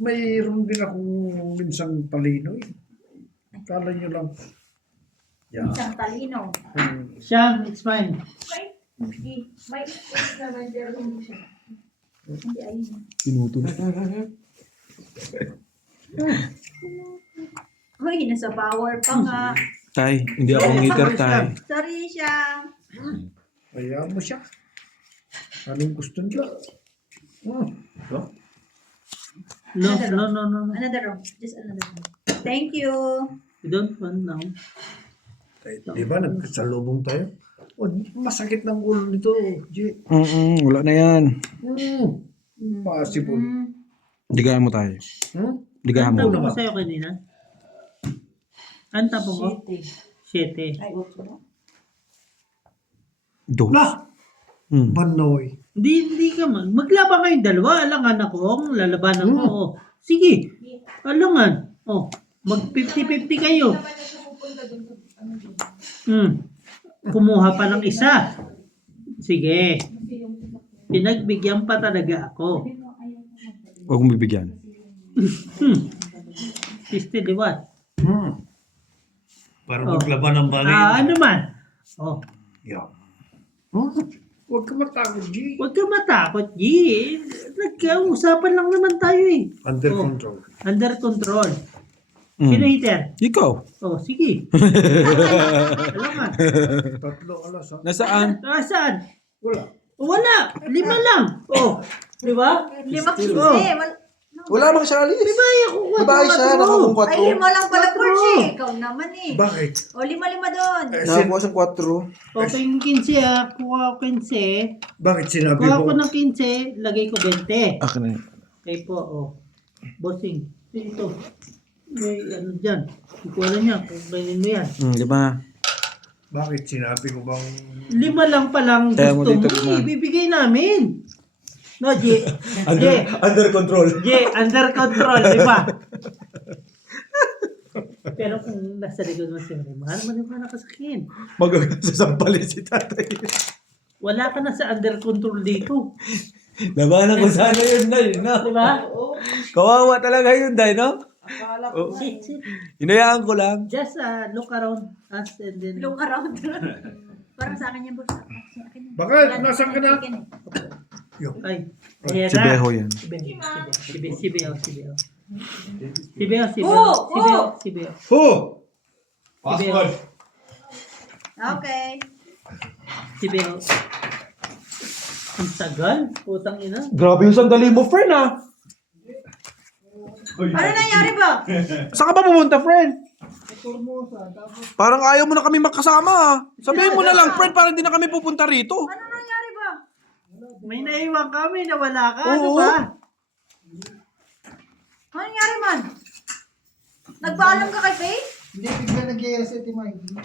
mayroon din akong minsang talino eh. Kala nyo lang. Yeah. Isang talino. Siya, it's fine. May space naman pero hindi siya. Hindi ayun. Pinutol. Uy, nasa power pa nga. Tay, hindi ako ngiter, tay. Sorry siya. Hayaan mo siya. Anong gusto niya? No. Another room. Just another room. Thank you. You don't want now. Di ba nagkasalubong tayo? Oh, masakit ng ulo nito, G. Wala na yan. Possible. Digaan mo tayo. Digaan Ang mo. tapo ko sa'yo kanina? Ang tapo ko? 7. Ay, okay. Dos. Lah! Banoy. Hindi ka maglaban kayong dalawa. Alangan ako. Lalabanan ko. Sige. Alangan. Mag 50-50 kayo. Kumuha pa ng isa. Sige. Pinagbigyan pa talaga ako. Huwag kong bibigyan. 50 liwat. Para maglaban ng balay. Ano man? Yeah. Huwag ka matakot, G. Huwag ka matakot, G. Nagkausapan lang naman tayo eh. Under control. Under control. Sino hitter? Ikaw. Sige. Alam ka. 3 alas, ha? Nasaan? Saan? Wala. Wala. 5 lang. Di ba? 5-15. Wala bang siya alis? Babae siya, nakakuha Ay, 5 lang pala, Porche. Ikaw naman eh. Bakit? 5 doon. Nakakuha siyang 4. Okay, yung 15 kuha ko 15. Bakit sinabi Kuha mo? ko ng 15, lagay ko 20. Akin na yun. Okay po, Bossing. Ito. May ano dyan. Ikuha na niya. Kumainin mo yan. 5. Bakit sinabi ko bang... 5 lang palang Kaya mo gusto dito, mo. Ibibigay namin. No, G. Under control. G, under control, di ba? Pero kung nasa likod mo si mahal mo naman nakasakin. Magsasampalin si tatay. Wala ka na sa under control dito. Labanan ko sana yun, Day. No? Di ba? Kawawa talaga yun, Day, no? Sit. Hinayaan ko lang. Just look around us and then... Look around. Parang sa akin yan, boss. Bakit? Nasaan ka na? Ay, ayan Si Beho yan. Si Beho. Who? Okay. Si Beho. Ang tagal. Putang ina. Grabe yung sandali mo, friend, ha? Ano nangyari ba? Saan ka ba pumunta, friend? Parang ayaw mo na kami makasama, ha? Sabihin mo na lang, friend, parang hindi na kami pupunta rito. Ano nangyari ba? May naiwan kami na wala ka. Ano Oo. ba? Ano nangyari man? Nagpaalam ka kay Faye? Hindi, bigla nag-i-yes si Mikey.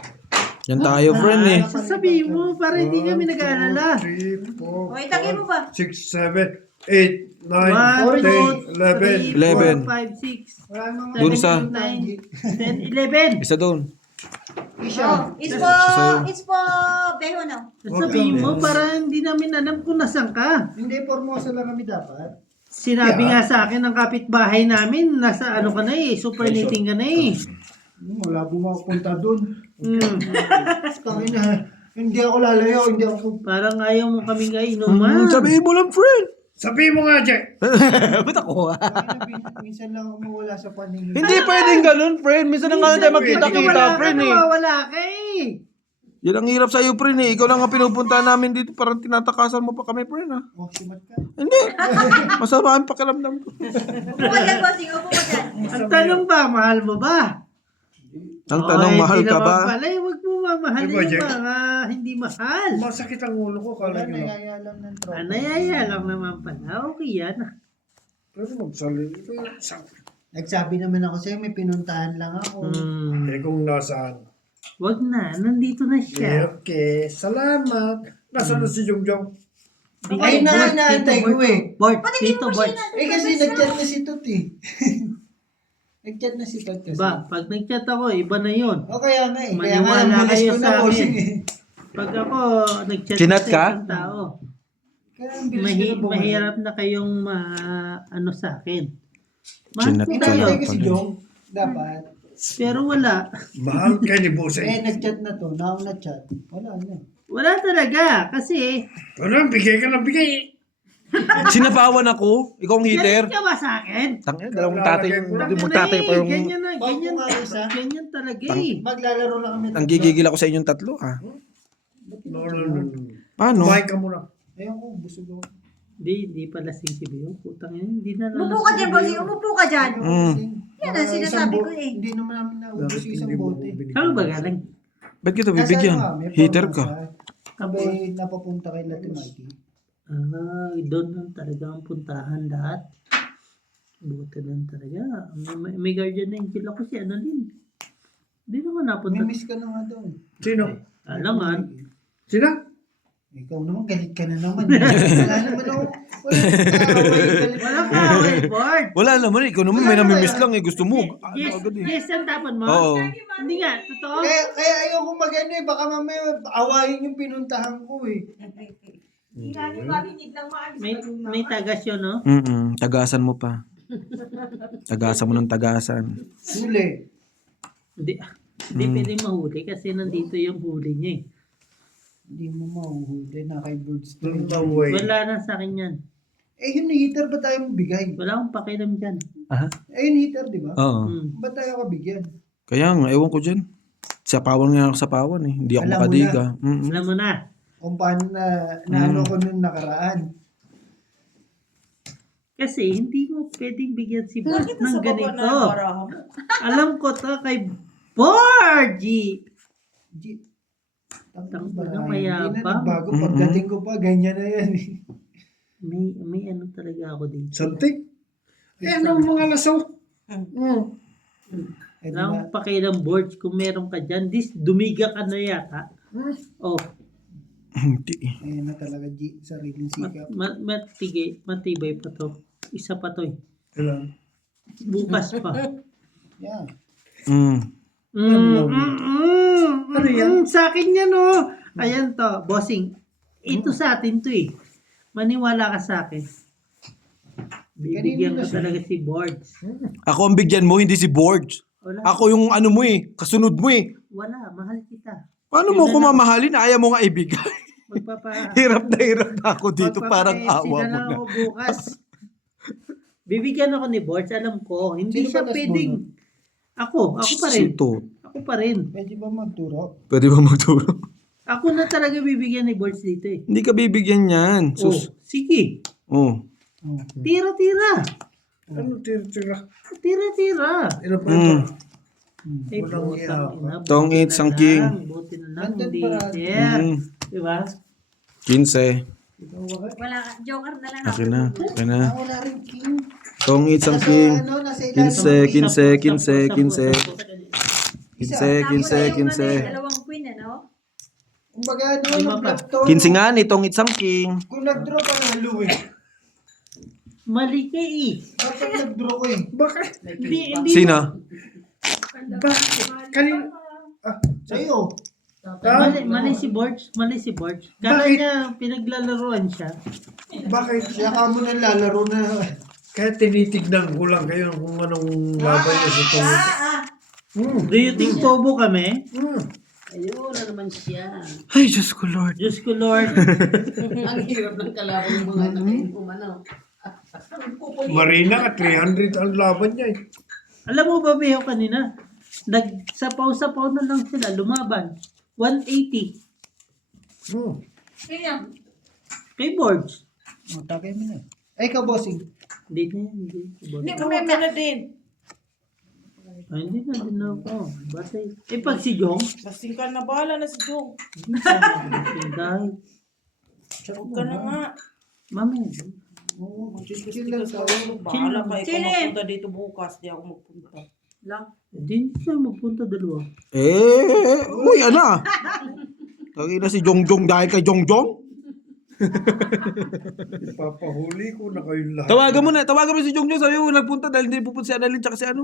Yan tayo, friend, eh. Sasabihin mo para hindi kami nag-aalala. 3, 4, O, itagay mo ba? 6, 7, 8, 9, 10, 11. 11. 5, 6, Wala mga Doon sa... 9, 10, 11. Isa doon. Oh, it's for Beho now. Sasabihin mo para hindi namin alam kung nasan ka. Hindi, Formosa lang kami dapat. Sinabi nga sa akin ng kapitbahay namin, nasa ano ka na supernating ka na Wala pumapunta doon. Hmm. Hindi ako lalayo, hindi ako... Parang ayaw mo kaming kainuman. Sabihin mo lang, friend. Sabihin mo nga, Jack. Ba't ako? Minsan lang ako mawala sa paningin. Hindi pwedeng ganun, friend. Minsan na nga tayo magkita-kita, friend, eh. Wala ka eh. Yan ang hirap sa'yo, friend, eh. Ikaw lang ang pinupunta namin dito. Parang tinatakasan mo pa kami, friend, ha? Oh, simat ka. Hindi. Masama ang pakiramdam ko. Upo ka dyan, bossing. Upo ka dyan. Ang tanong ba, mahal mo ba? Ang tanong, mahal ka ba? Huwag mo mamahalin Diba, yung Jack? mga hindi mahal. Masakit ang ulo ko, kala Wala, nyo lang. nayaya lang ng tropa. Nayaya lang naman pala. Okay yan. Pero magsalita. Nagsabi naman ako sa'yo, may pinuntahan lang ako. Eh kung nasaan. Wag na. Nandito na siya. Okay, salamat. Nasaan na si Jongjong? Ay, naantay ko eh. Bart, dito, Bart. Kasi nag-chat na si Tut eh. Nag-chat na si Tut kasi. Ba, pag nag-chat ako, iba na yun. O kaya nga eh. Kaya nga Maniwala namalis kayo ko na sa bossing akin. eh. Pag ako, nag-chat Chinat sa ka? isang tao, Kaya ang bilis ko na bumalik. mahirap na kayong ano sa akin. Mahal Chinat ko ka kayo. lang. Inantay ko si Jong. Dapat. Pero wala. Mahal kayo ni Bossing. Nag-chat na to. Nauna chat. Wala na. Wala talaga. Kasi, Ano, bigay ka ng bigay. Sinapawan ako. Ikaw ang heater. galit ka ba sa akin? Tangin, dalawang tatay yung magtatay pa yung... Ganyan na, Bago ganyan. nga isa. Ganyan talaga eh. Maglalaro lang kami. Ang gigigil ako sa inyong tatlo, ah. No, no, no. Paano? Kumain ka muna. Ayun ko, busog ako. Hindi pala sing si Bio. Putang ina, hindi na Umupo ka dyan, bossing. Umupo ka dyan. Mm. Yan ang sinasabi ko eh. Hindi naman namin naubos Dapat yung isang hindi mo bote. binigyan. Ano ba galing? Ba't kita bibigyan? Heater ka. Abay, napapunta kay Latte Mikey. Doon lang talaga ang puntahan lahat. Buti lang talaga. May guardian angel ako si Annalyn. Hindi naman napunta. May miss ka na nga daw. Sino? Alangan. Sino? Ikaw naman, galit ka na naman. Wala naman ako. Wala ka, board. Wala naman, ikaw naman may namimiss lang eh. Gusto mo. Yes, Agad eh. yes, ang tapon mo. Oo. Hindi nga, totoo. Kaya ayoko mag-ano eh. Baka mamaya awayin yung pinuntahan ko eh. Hindi nga ni marinig lang maalis May, pa yung may mga. tagas yun, no? Tagasan mo pa. Tagasan mo ng tagasan. Huli. Hindi, hindi pwede mahuli kasi nandito yung huli niya eh. Hindi mo mahuhuli na kay Birds. Doon na way. Wala na sa akin yan. Eh, yung heater ba tayo mabigay? Wala akong pakialam dyan. Eh, yung heater, di ba? Oo. Ba't tayo kabigyan? Kaya nga, ewan ko dyan. Sapawan nga ako sapawan eh. Hindi ako Alam mo makadiga. Alam mo na. Kung paano na naano ko nung nakaraan. Kasi hindi mo pwedeng bigyan si Board Bakit ng nasa baba ganito. na para? Alam ko to kay Borgie. Tang Tang- Hindi mayabang. na nagbago. Pagdating ko pa, ganyan na yan eh. May ano talaga ako dito. Something? Eh, ano mga lasaw? Eh, di Wala ba? akong pakialam Board kung meron ka dyan. Dumiga ka na yata. Oh, Hindi eh. Ayan na talaga, G. Sariling sikap. matibay pa to. Isa pa to eh. Ilan? Bukas pa. Yeah. Ano yan? Sa akin yan oh. Ayan to, bossing. Ito sa atin to eh. Maniwala ka sa akin. Bibigyan Kanino ko na talaga si Boards. Ako ang bigyan mo, hindi si Borge. Wala, Ako yung ano mo eh, kasunod mo eh. wala, mahal kita. Paano mo ko mamahalin na ayaw mo nga ibigay? Hirap na ako dito, parang awa mo na. na. Ako bukas. Bibigyan ako ni Boards, alam ko. Hindi Sino siya ba tas pwedeng. Ako pa rin. Sito. Ako pa rin. Pwede ba magturo? Pwede ba magturo? Ako na talaga bibigyan ni Boards dito eh. Hindi ka bibigyan yan. Oh, Sus. sige. Oh. Tira-tira. Ano tira-tira? Tira-tira. Ilan pa ito? Eh, Walang putang iya. ina, Tong buti eats na ang king. lang, buti na lang, Nandun hindi pa. share. Mm. Diba? 15. Wala ka. Joker na lang Akin na. Akin na. Ako na rin, King. Tong eats ang Nasa, king. ano, nasa ilalim. 15. Dalawang queen, ano? Kumbaga, ano, Lima pa. nag-drop to. 15 nga ni Tong eats ang king. Kung nag-drop ka na, Lou eh. Mali ka eh. Dapat nag-draw ko eh. Bakit? Hindi. Sino? Bakit? Kanina? Sa'yo. Mali si Borge. Mali si Borge. Kala Bakit? niya pinaglalaroan siya. Bakit? Siya ka mo na lalaro na. Kaya tinitignan ko lang kayo kung anong laban niyo sa tungkol. Do you think bobo kami? Ayun na naman siya. Ay, Diyos ko Lord. Diyos ko Lord. Ang hirap ng kalaban ng mga nakainpum, ano. Marina ka, 300 ang laban niya eh. Alam mo ba, Beho, kanina? Nagsapaw-sapaw na lang sila. Lumaban. 180. Kaya, Kay Borge. O, tagay mo na. Ay, ikaw, bossing. Hindi na yan. Hindi. Si Borge. hindi kumeme na din. Ay, hindi na din ako. Batay. Eh, pag si Jong? Basing ka na, bahala na si Jong. Dahil. Huwag ka na nga. Mami. Oo, Chill chill lang lang sa tayo. ulo. Bahala ka, ikaw Chile. magpunta dito bukas. Di ako magpunta. Lang. Hindi sila magpunta dalawa. Uy, ano ah. Tagi na si Jongjong dahil kay Jongjong. Ipapahuli ko na kayong lahat. Tawagan mo si Jongjong. Sabi mo, nagpunta dahil hindi pupunta si Annalyn tsaka si ano.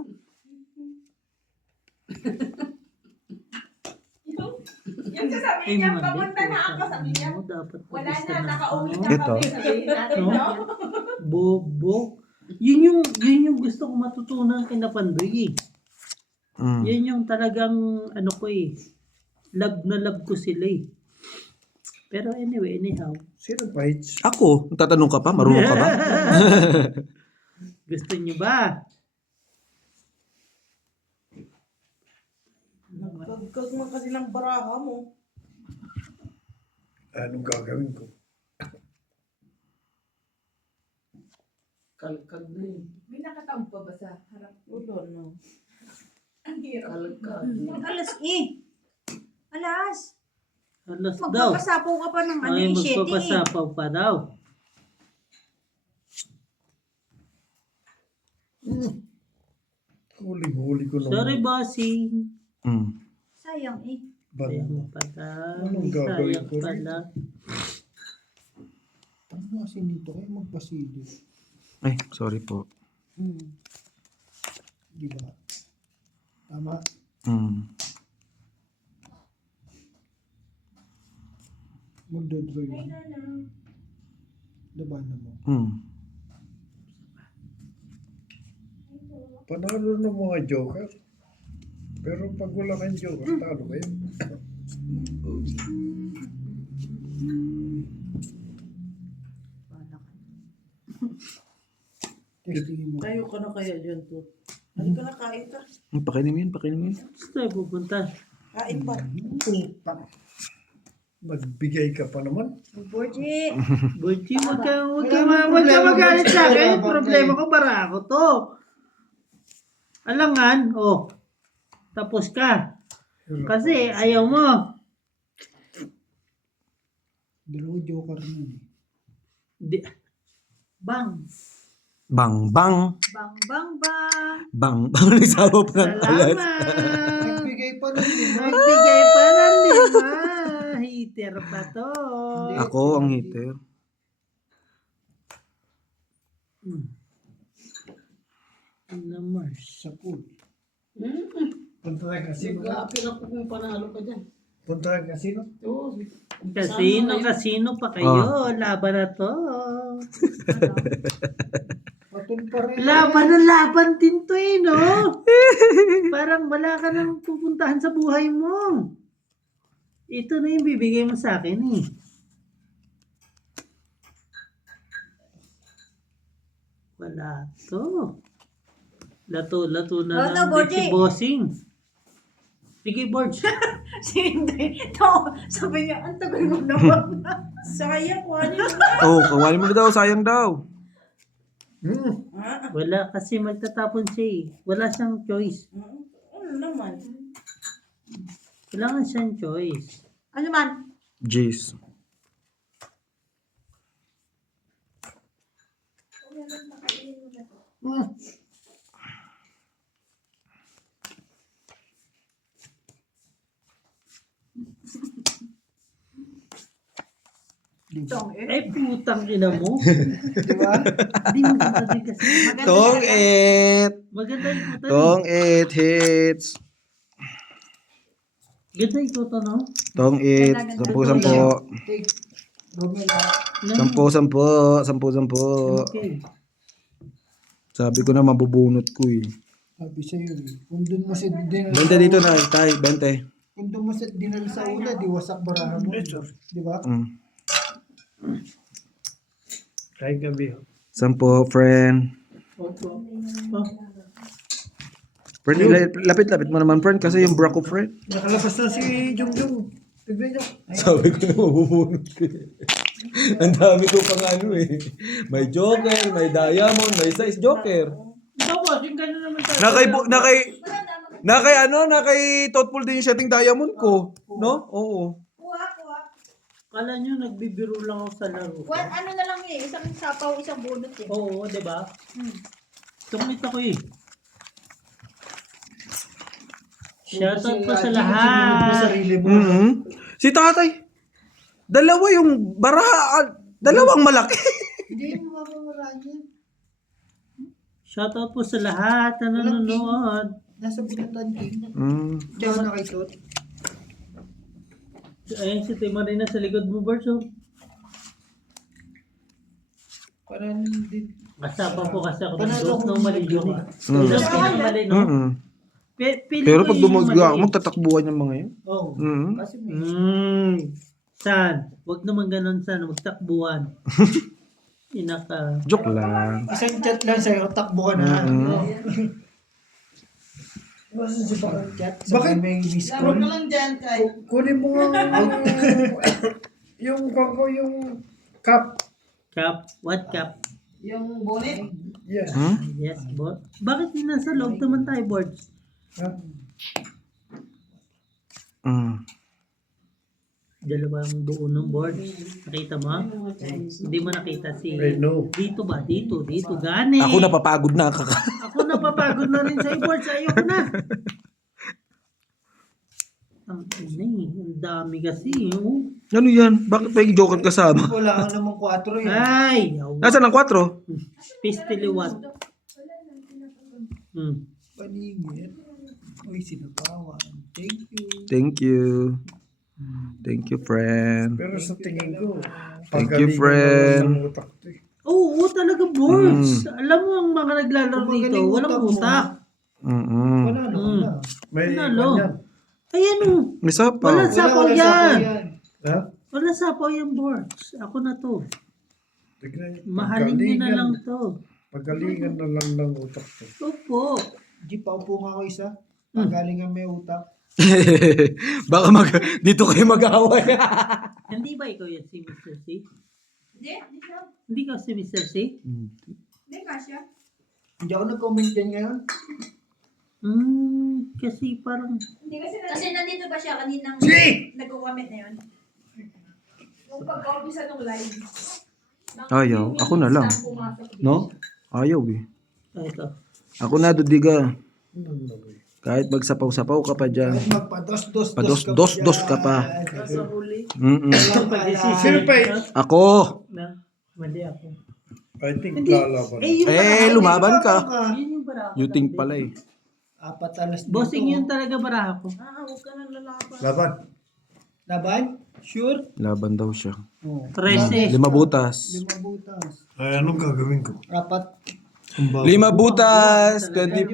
Yung sasabihin niya, papunta na ako, sabi niya. Dapat Wala na, pag-isa nakauwi ako. na Ito. kami. Sabihin natin, No? no? Bobo. Yun yung gusto ko matutunan kay Napandoy eh. Mm. Yan yung talagang ano ko eh. Love na love ko sila eh. Pero anyway, anyhow. Sino pa, Hitch? Ako, tatanong ka pa? Marunong ka ba? Gusto niyo ba? Nagkagkag mo kasi ng baraha mo. Anong gagawin ko? Kalkag na yun. May nakataon pa ba sa harap? Wala na. Ang hirap. Kalkag. Alas Alas. Alas daw. Magpapasapaw ka pa ng ano Ay, eh, 7 eh. magpapasapaw pa daw. Huli-huli ko naman. Sorry, bossing. Mm. Sayang eh. Sayang pala. Anong gagawin Sayang ko rin? pala. Ano kasi nito kayo magpasilip? Ay, sorry po. Di ba? Tama. Mm. Magdodroy yun. Labanan mo. Mm. Panalo ng mga joker. Pero pag wala kang joker, talo kayo. Testingin mo. Tayo ka na kaya dyan to. Halika na, kain ka. Pakainin mo yun, pakainin mo yun. Gusto tayo pupunta. Kain ba? Utang. Magbigay ka pa naman. Borgie. Boji, wag ka magalit sa akin. Problema ko, bara ako to. Alangan, oh. Tapos ka. Kasi ayaw mo. Dalawa joker na yun. Di, Bang. Bang, bang. Bang, bang, bang. Bang, bang. Nagsawa pa ng alas. salamat. Nagbigay pa ng lima. Nagbigay pa ng 5. Heater pa to. Ako ang hitter. Ano, Mars? Sa pool. Punta tayo casino. Nag-aapil ako kung panalo ka dyan. Punta tayo casino. Oo. Kasino pa kayo. Laban na to. Patul pa rin. Laban na laban din to eh, no? Parang wala ka nang pupuntahan sa buhay mo. Ito na yung bibigay mo sa akin eh. Wala to. Lato na Oh, lang no, din si Borgie. Bossing. Sige, Borge. Hindi. Ito, sabi niya, ang tagal mo naman. Sayang, kuhanin mo na. Oh, kawali mo na daw, sayang daw. Ha? Wala kasi magtatapon siya eh. Wala siyang choice. Ano naman? Kailangan siyang choice. Ano man? Jace. Tong eh. Ay, putang ina mo. Di ba? Hindi maganda din kasi. Tong it. Maganda yung puta. Tong it hits. Ganda yung puta, no? Tong it. 10-10. Take. Romela. 10-10. 10-10. Okay. Sabi ko na mabubunot ko eh. Sabi sa'yo eh. Kung doon mo si dinal 20 dito na, tay. 20. Kung doon mo si dinal sa ula, di wasak barahan mo. Di ba? Mm. Kahit gabi. 10, friend. Opo. Friend, lapit-lapit mo naman, friend, kasi yung bra ko, friend. Nakalabas na si Jungjung. Tignan nyo. Sabi ko na mabubunot ko eh. Ang dami ko pang ano eh. May joker, may diamond, may size joker. Ikaw, bossing ka na naman tayo. Nakay thoughtful din yung setting diamond ko. No? Oo. Kuha. Kala nyo, nagbibiro lang ako sa laro. Ano na lang eh. Isang sapaw, isang bunot eh. Oo, di ba? Tumit ako eh. Shoutout po sa Sinunod mo lahat. sarili mo. Mm-hmm. Si tatay. Dalawa yung baraha. Dalawang malaki. Hindi mo mapamarahan yan. Shoutout po sa lahat na nanonood. Nasa bunutan king. Mm. Diyan na kay Tot. Ayun si Timarina sa likod mo, Bert. Oh. Parang din. Kasama po kasi ako ng Panalo dos ko ng mali yun eh. Mm. Dos ng mali, no? Mm-mm. Feeling Pero ko pag yun yung dumagwa, mali. magtatakbuhan yung mga yun. Oo. Mm. Kasi may San? Huwag naman ganun, San. Magtakbuhan. Inaka. Joke lang. isang chat lang sa'yo, takbo ka na. Mm-mm. Nasaan si Bakit? Chat, Bakit? sabay may miss Laro call. ka lang dyan, Kai. Kunin mo nga yung cup. Cap. What cap? Yung bonnet. Yes. Hmm? Yes, boss. Bakit di nasa loob naman tayo, boards? Ha? Mm. Dalawang buo ng boards. Nakita mo? Hindi mo nakita si... Eh, no. Dito ba? Dito. Gani. Ako napapagod na. Ako napapagod na rin sa boards. Ayoko na. Ang inay. Ang dami kasi. Oh. Ano yan? Bakit may joker kasama? Wala ka namang 4 eh. Ay! Nasaan ang 4? Pistiliwat. Paningit. Uy, sinapawan. Thank you. Thank you. Thank you, friend. Pero sa tingin ko, Thank you, pagalingan friend. naman ng utak to eh. Oo, talaga boards. Alam mo ang mga naglalaro Kung dito, magaling walang utak mo, utak. Mm-mm. Panalo ka na. May Panalo. ganyan. Ayan o. May sapaw. Wala sapaw Wala yan. Ha? Wala sapaw yung boards. Ako na to. Tignan niyo. Mahalin nyo na lang to. Pagalingan na lang ng utak to. Opo. Jeep, paupo nga ako isa. Pagalingan may utak. Baka dito kayo mag-away. Hindi ba ikaw yan si Mr. C? Hindi, hindi siya. Hindi ka si Mr. C? Hindi ka siya. Hindi ako nag-comment yan ngayon. Kasi parang... Hindi kasi nandito ba siya kaninang nag-comment na yun? Nung pag-umpisa nung live. Ayaw. Ako na lang. No? Ayaw eh. Ito. Ako na, Dudiga. Kahit magsapaw-sapaw ka pa dyan. Kahit magpados-dos-dos Pados-dos-dos ka pa. Nasa huli. Mm-mm. Sino pa eh? Ako. Na, mali ako. I think Hindi. lalaban. Yung Eh, lumaban ka. Yun yung baraha ko. You think pala eh. 4 alas dito. Bossing yun talaga baraha ko. Huwag ka nang lalaban. Laban. Laban? Sure? Laban daw siya. Oo. 13. 5 butas. 5 butas. Ay, anong gagawin ko? 4. 5 butas. 25,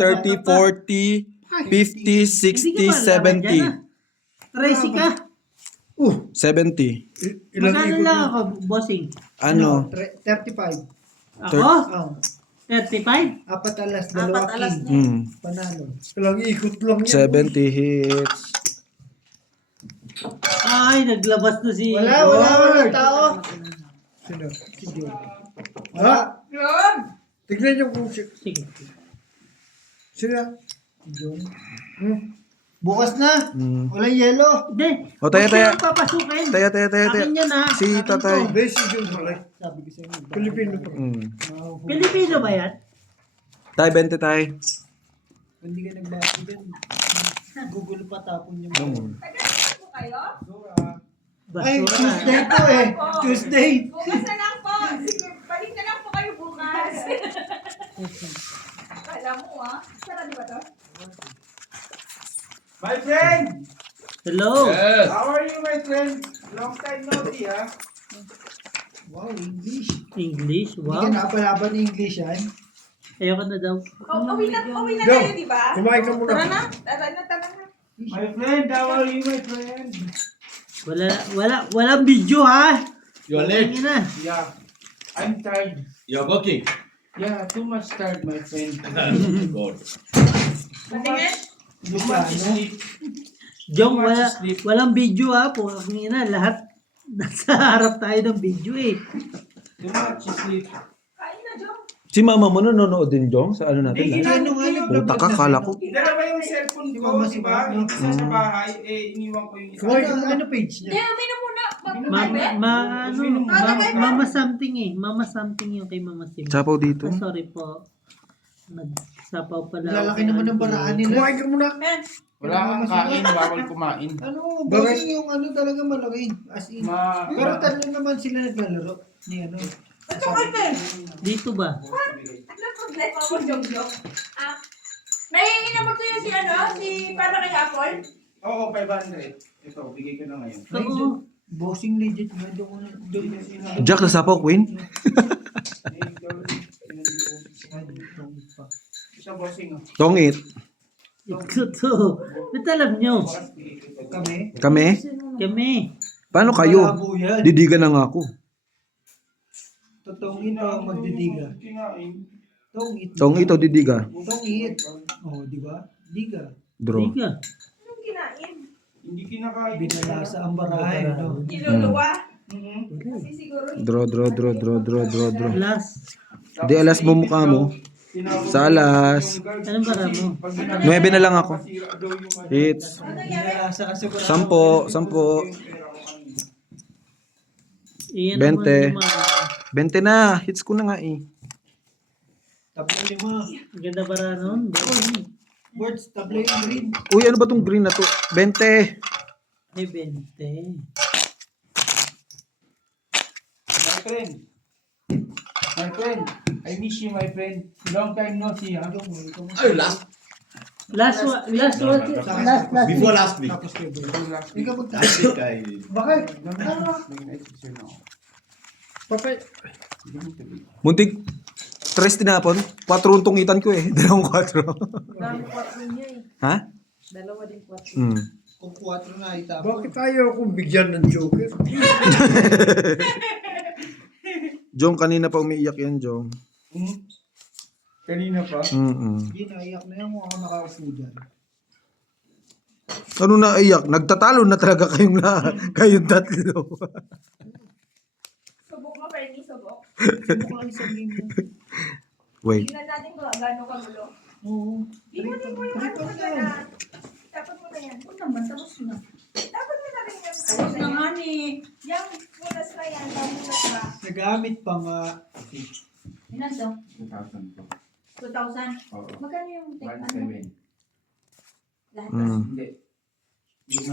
30, 40, 50, 60, 70. 13 ka. 70. Ilang Magkano ikot lang yun? ako, bossing? Ano? 35. Ako? Oh. 35? 4 alas, 2 Apat alas king. na. Panalo. Ilang ikot lang yan. 70 hits. Ay, naglabas na si... Wala tao. Sino? Si Joe. Ha? Tignan niyo kung Sige. sino. Si Joe. Bukas na. Walang yelo. Hindi. O, tayo, Huwag tayo. silang papasukin. Tayo. Akin yan ha. Si Akin tatay. to. Besi yung malay. Sabi ko sa inyo. Pilipino pa. Pilipino ba yan? Tayo, 20 tayo. Hindi ka nagbati din. Google pa tapon yung Ay, Basura. Tuesday po eh. Tuesday. Bukas na lang po. Sige, balik na lang po kayo bukas. Alam mo Sara di ba to? My friend! Hello. How are you, my friend? Long time no see, ha? Wow, English. English. Hindi ka Wow. napalaban ng English, yan. Ayoko na daw. Uwi na Go. tayo, di ba? Kumain ka muna. Tara na. Tara na. My friend, how are you, my friend? Walang video ha. You're late. Tingin na. Yeah, I'm tired. You're working. Yeah, too much tired, my friend. God. Patingin. Too much sleep. Jong, Too much sleep. walang video ha. Pungin na. Lahat nasa harap tayo ng video eh. Too much sleep. Kain na, Jom. Si mama mo nanonood din, Jong? Sa ano natin? Ano nga yung Puta ka, kala ko. Dala ba yung cellphone ko, Mama, di ba? Yung isa sa bahay, iniwan ko yung isa. Ano page niya? Hindi, uminom muna. Mama something eh. Mama something yung kay Mama Sim. Sapaw dito. Sorry po. Nagsapaw pala. Lalaki naman ng paraan nila. Kumain ka muna. Wala kang kain, bawal kumain. Ano, Bakit? bossing yung ano talaga malaki. As in. Pero tatlo naman sila naglalaro. Ni ano. Dito ba? Ano problema mo, Jom? Naiinom mo to yung si para kay Apple? Oo, 500. Ito, bigay ko na ngayon. Oo. Bossing legit nga. Doon Jack, nasapaw, Queen? Ay, tongit pa. Ito, bossing. oh. Tongit. Ito to. Ba't alam nyo? Kami? Kami? Kami. Paano kayo? Malabo yan. Didiga na nga ako. Totongit ang magdidiga. Kinain. Tongit. Tongit o didiga? Tongit. Oh, di ba? Diga. Draw. Hindi ka. Anong kinain? Hindi kinakain. Binalasa ang barahay, no? Iluluwa? Mhm. Kasi siguro Draw. Last. Di alas mo mukha mo. Salas. Anong bara mo? 9 na lang ako. Hits. Binalasa kasi barahay. 10. Iyan 20. naman yung 20 na. Hits ko na nga eh. Tabla 5. Ang ganda bara nun. Words, tabla yung green. Uy, ano ba tong green na to? 20. Ay, 20. My friend. My friend. I miss you, my friend. Long time no see, ha? Ay, last. Last one. Last one. Last Before last week. Tapos kayo ba? Ikaw magta. Last week I... Bakit? Patay. Muntik. 3 tinapon. 4 ang tungitan ko eh. 2 4. dami 4 niya eh. Ha? Dalawa din 4. Hmm. Kung 4 na itapon. Bakit ayaw akong bigyan ng joker? Jong, kanina pa umiiyak yan, Jong. Hmm? Kanina pa? Hindi, naiyak na yan kung ako nakaupo dyan. Ano na iyak? Nagtatalo na talaga kayong kayong tatlo. Subok mo, Fernie, subok. Subok lang isang game yun. Wait. Tingnan natin kung gaano kagulo. Oo. Ipunin mo yung ano mo na. Dapat mo na yan. Ito naman, tapos na. Dapat mo na rin yan. Tapos na nga ni. Yung punas na yan, damunas na. Nagamit pa nga. Ilan to? 2,000 po. 2,000. Oo. Magkano yung take ano? 1,700. Lahat. Hindi. Yung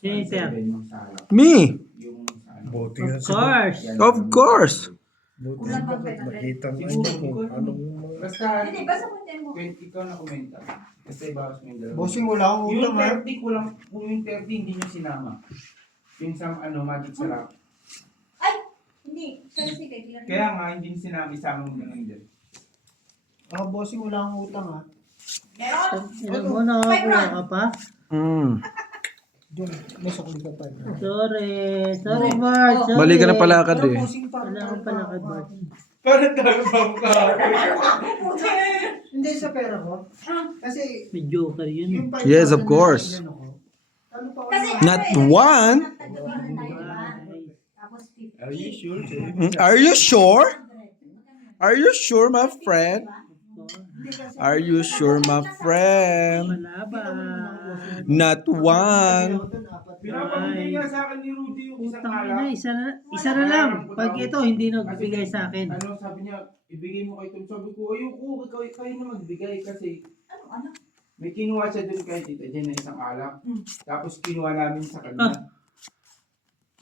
Sinister. yung sa alak. Me? Yung sa ano. Buti Of nga sa course. Of course. buti Kulang nga pang 500. makita mo Siguro, kung siguro. anong mga... Basta, Hindi, basta puntin mo. ikaw na komenta. Kasi bawas mo yung dalawa. Bossing, wala akong Yung utang ha. 30 ko lang, yung 30 hindi nyo sinama. Yung sa ano, magic sarap. Ay! Hindi. Pero sige, tingnan mo. Kaya nga, hindi nyo sinama, isama mo na lang din. Ako, bossing, wala akong utang ha. Meron? Ilan mo, nakakuha ka pa? Diyan, may sukli ka pa. Sorry. Sorry, Bart. Sorry. Balik ka na palakad Pero eh. bossing, parang Wala kang palakad, Bart. Parang tayo ba ka? Hindi sa pera ko. Kasi, May joker yun. yung 5,000 Yes, of na course. nilagyan ako, ano pa ako Kasi, na- Not one. Tagdagan tayo, diba? Tapos 50. Are you sure? Are you sure? Are you sure, my friend? Are you sure, my friend? Malaban. Not one. Pinapamigay nga sa akin ni Rudy yung isang Utang alak. na, isa na lang. Pag ito, hindi nagbigay sa akin. Ano, sabi niya, ibigay mo kay Tom. Sabi ko, ayoko, kayo na magbigay kasi Ano? may kinuha siya dun kay Tita Jen na isang alak. Tapos kinuha namin sa kanya.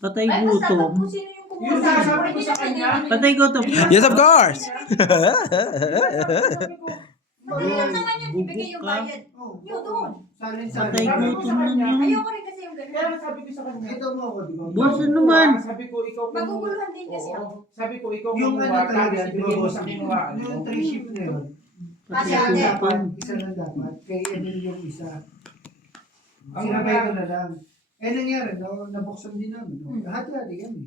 Patay Ay, basta gutom. kung sino yung kumuha. Yung sasabi ko sa kanya. Patay gutom. Yes, of course. Sabi ko, Mahirap naman yun, ibigay yung bayad. Oh, Yung doon. salin Patay Sabi ko gutom sa lang kanya. yun. Ayoko rin kasi yung kaya ganun. nga sabi ko sa kanya. Ito mo ako, di ba? Boss, ano naman? Sabi ko, ikaw kumuha. Maguguluhan din kasi Oo. ako. Sabi ko, ikaw Yung kumuha. ano talaga, Tapos di ba, ibigay mo boss? sa kinuhaan mo. Yung 3 ship na yun. Patay Kasi ate, gutom. Isa na dapat. Kay Emil yung isa. Ang Sinabay mga- ko na lang. Eh, nangyari, nabuksan din namin. No? Hati-hati yan eh.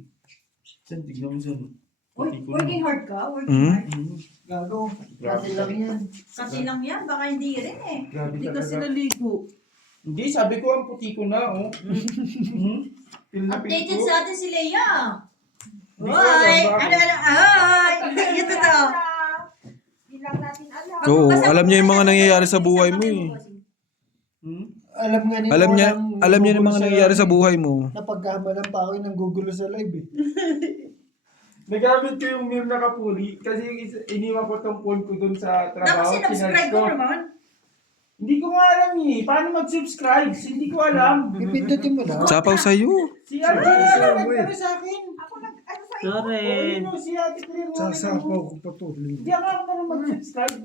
Saan, tignan mo saan. Working hard ka? Working Hmm? hard? Gago. Kasi lang yan. Kasi lang yan, baka hindi rin eh. Grabe Hindi kasi talaga. naligo. Hindi, sabi ko ang puti ko na, oh. Pil na pil Updated ko. sa atin si Leia. Hindi ko alam Hoy! bakit. Ay! Ito to. Hindi lang natin alam. Oo, alam niya yung mga nangyayari sa buhay mo eh. Hmm? Alam nga nila. Alam niya yung mga nangyayari sa buhay mo. Napagkamalan pa ako yung nanggugulo sa live eh. Nagamit ko yung meme na kapuli kasi iniwan ko tong phone ko dun sa Tapos trabaho. sinubscribe Chinarge ko naman. Hindi ko nga alam eh. Paano mag-subscribe? Hindi ko alam. Ipindutin mo lang. Sapaw sa'yo. Si Ate Claire nagkari sa akin. Ako ano sa Sorry. O, si Ate Claire. Sasapaw ko pa to. Hindi ako marunong mag-subscribe.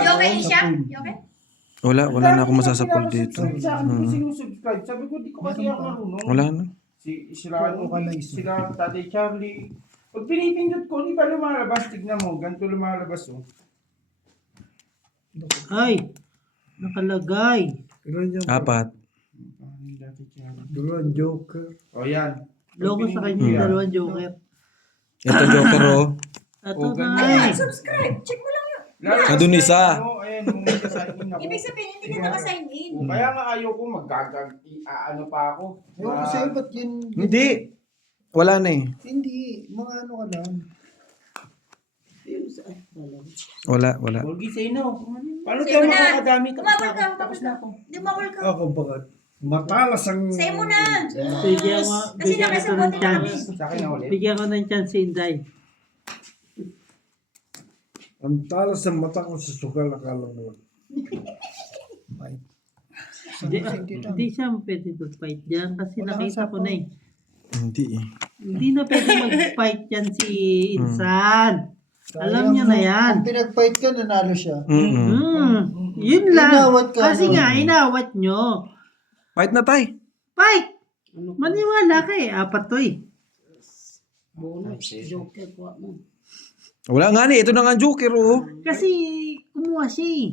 Yoke siya? Yoke? Wala na ako masasapol dito. Sa akin ko sinusubscribe. Sabi ko, di ko kasi ako marunong. Wala na. Sila Tatay Charlie, Pag pinipindot ko, hindi pa lumalabas. Tignan mo, ganito lumalabas oh. Ay, nakalagay. Ilan yan? Apat. Paano yung dati siya? Dalawang joker. O yan. Loko sa kanya yung dalawang joker. Ito joker oh. Ito Oh, ganyan. na. Subscribe. Check mo lang yun. Nandun isa. Ayan, nung nagsasign in ako. Ibig sabihin, hindi ka nakasign in. Kaya nga ayoko ano pa ako. Ewan ko sa'yo, ba't yun? Hindi. Wala na eh. Hindi, mga ano ka lang. Wala. Bulgi say no. Paano Sa'yo tayo na. makakadami? Kumawal ka. Tapos na ako. Hindi mawal ka. Ako bakit? Matalas ang... Sa'yo mo na. Bigyan ko, Kasi bigyan ko to ng nakasabote na kami. chance. Sa akin na ulit. Bigyan ko ng chance si Inday. Ang talas ng mata ko sa sugal, akala mo. Hindi siya pwede mag-fight dyan kasi Wala nakita kang ko na eh. Hindi eh. Hindi na pwede mag-fight yan si Insan. Alam niya na yan. Kung pinag-fight ka, nanalo siya. Yun lang. Inawat ka, Kasi no? nga, inawat nyo. Fight na tay. Fight! Maniwala ka eh. Apat to eh. Bonus, joker po mo. Wala nga ni. Ito na nga ang joker oh. Kasi kumuha siya eh.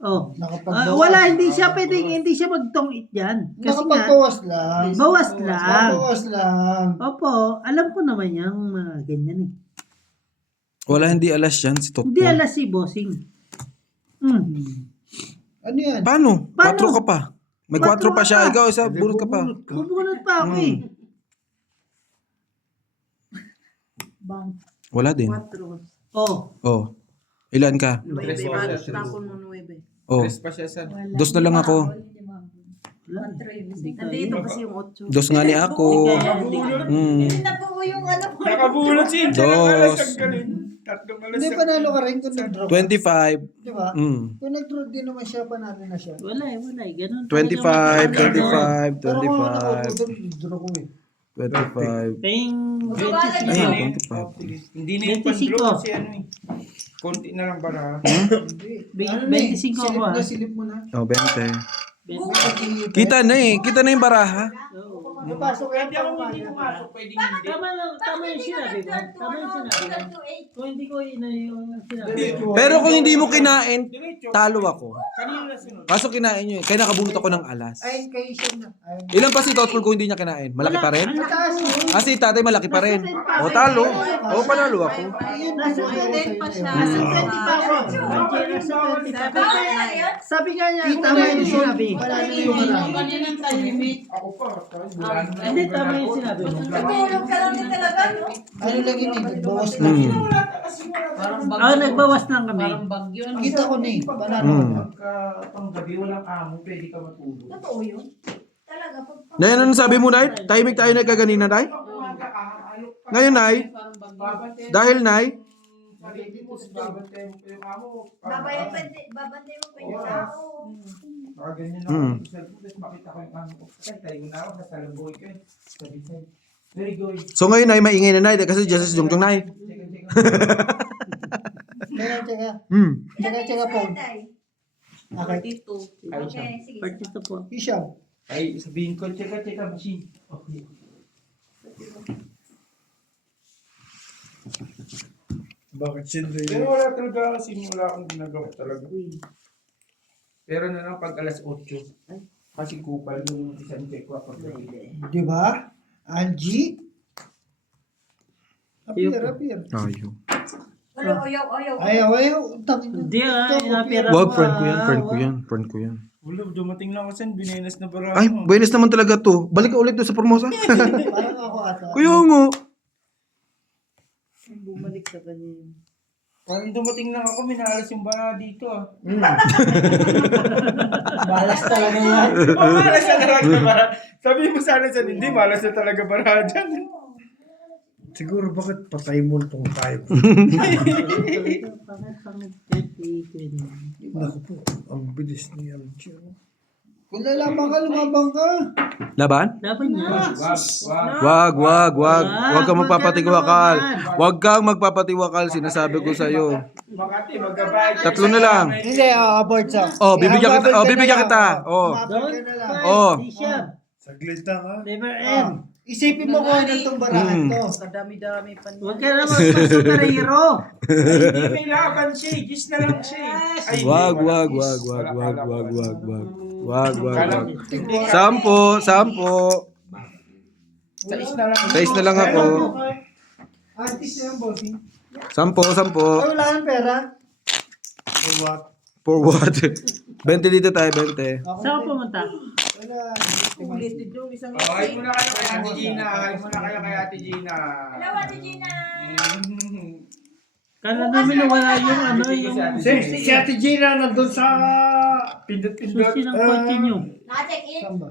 Oh. Nakapagbawas. Wala, hindi siya pwedeng, hindi siya magtong-it dyan. Kasi nga, Nakapagbawas lang. bawas lang. Bawas lang. Opo, alam ko naman yung mga ganyan eh. Wala, hindi alas yan si Totpo. Hindi alas si Bossing. Ano yan? Paano? Paano? 4 ka pa. May 4 pa siya. Ikaw isa, bunot ka pa. Bubunot pa ako eh. Wala din. Oh, Oh. Ilan ka? Tres pa siya. Tapon mo 9. Oh. Tres pa siya sa... 2 na lang ako. wala. Hindi ka- Nandito kasi yung 8. 2 nga ni ako. Hindi na po yung ano po. Nakabulot si Incha ng Dos. alas ang galing. Tatlong alas Hindi, ang panalo ka rin kung nag-draw ka. 25. Di ba? Mm. Kung nag-draw din naman siya, panalo na siya. Wala eh, wala eh. Ganun. 25, Pero kung ako 25, doon, draw ko eh. 25. Kayong Ayun, 25. 25. Hindi na yung 25. pan-draw kasi ano eh. Konti na lang bara. Hindi. Ano 25 25 ako, ah. Silip mo na. Oh, 20. Kita na eh. Kita na yung baraha. Napasok yan. Hindi ako hindi pumasok. Pwedeng hindi. Tama yung sinabi mo. Tama yung sinabi mo. Kung hindi ko ina yung sinabi mo. Pero kung hindi mo kinain, talo ako. Kanina na sunod. Kaso kinain nyo eh. Kaya nakabunot ako ng alas. Ayun kay siya na. Ayun. Ilan pa si Totpol kung hindi niya kinain? Malaki pa rin? Mataas mo. Ah, si tatay malaki pa rin. O, talo. O, panalo ako. Ayun. Nasa Ayun. 10 pa siya. Nasa 20 pa ako. Nasa 20 pa ako. Sabi nga niya, Kita tama mo yung yung sinabi. Panalo yung marami. Kaninang time limit. Ako pa. Hindi, tama yung sinabi mo. Nagulog ka lang din talaga, no? Ano lang yun eh, nagbawas lang. Parang bagyo. Nagbawas lang kami. Parang bagyo. Ano? Kita ko na eh, panalo ko. Pagka panggabi walang amo, pwede ka matulog. Totoo yun. Talaga. Nay, ano sabi mo, Nay? Tahimik tayo na kaganina, Nay? Ngayon, Nay? Parang bagyo. Dahil, Nay? Hindi mo sa babantay mo yung amo. Babantay mo pa yung tao. Baka ganyan ako. Tapos makita ko yung amo ko. Kasi tayo na ako. Basta labuhay ko yun. Sabi. Very good. So ngayon, Nay, maingay na, Nay. Kasi Justice Jungtong, Nay. Tsaka, tsaka po. Okay. 42. Okay, sige. Partito po. Ishaw. Ay, sabihin ko, teka, machine. Okay. Bakit sindi? Pero wala talaga kasi wala akong ginagawa talaga. Pero na lang pag alas 8. Kasi kupal yung isang check ko pag gabi. Di ba? Angie? Appear. Ayaw. Wala, ayaw. Ayaw. Tangin na. Hindi inapira Wag, mo, friend ko yan, ah. friend ko yan. Wala, dumating lang ako saan, binenas na bara. Ay, buenas naman talaga to. Balik ka ulit doon sa Formosa. Parang ako ata. Kuya nga. Bumalik sa kanya yun. Parang dumating lang ako, minalas yung bara dito ah. Balas talaga yan. Malas na talaga bara. Sabi mo sana sa hindi, malas na talaga bara dyan. Siguro bakit patay mo itong tayo? Pangit. Naku po, ang bilis ni Algie. Kung lalaban ka, lumabang ka. Laban? Dapat niya. Wag kang magpapatiwakal. Wag kang magpapatiwakal, sinasabi ko sa'yo. Makati, magkabayad. 3 na lang. Hindi, abort siya. Oh, bibigyan kita. Oh. Umabot ka na lang. Oh. Hindi siya. Saglit lang ha. Never end. Isipin mo kung anong itong barahan to. Kadami-dami pa niya. Huwag ka naman pa superhero. Hindi may laban siya. Gis na lang siya. Ay, hindi, Wag, wala wag, gis. wag, wag, Wala, wag, kala ko wag, wala. wag, wag. Wag, wag, Kala- wag. hindi ka- 10. Sais na lang. 6 na lang ako. Artist na yan, bossing. 10. Ay, wala nang pera. For what? For what? 20 dito tayo, 20. Ako Saan ka din. pumunta? Wala. Ulit din yung isang Oh, hi muna kayo kay Ate Gina. Hi muna kayo kay Ate Gina. Hello, Ate Gina! Kala namin wala yung ano, yung Si Ate Gina nandun sa pindot-pindot. susi ng kotse nyo. Naka-check in? Saan ba?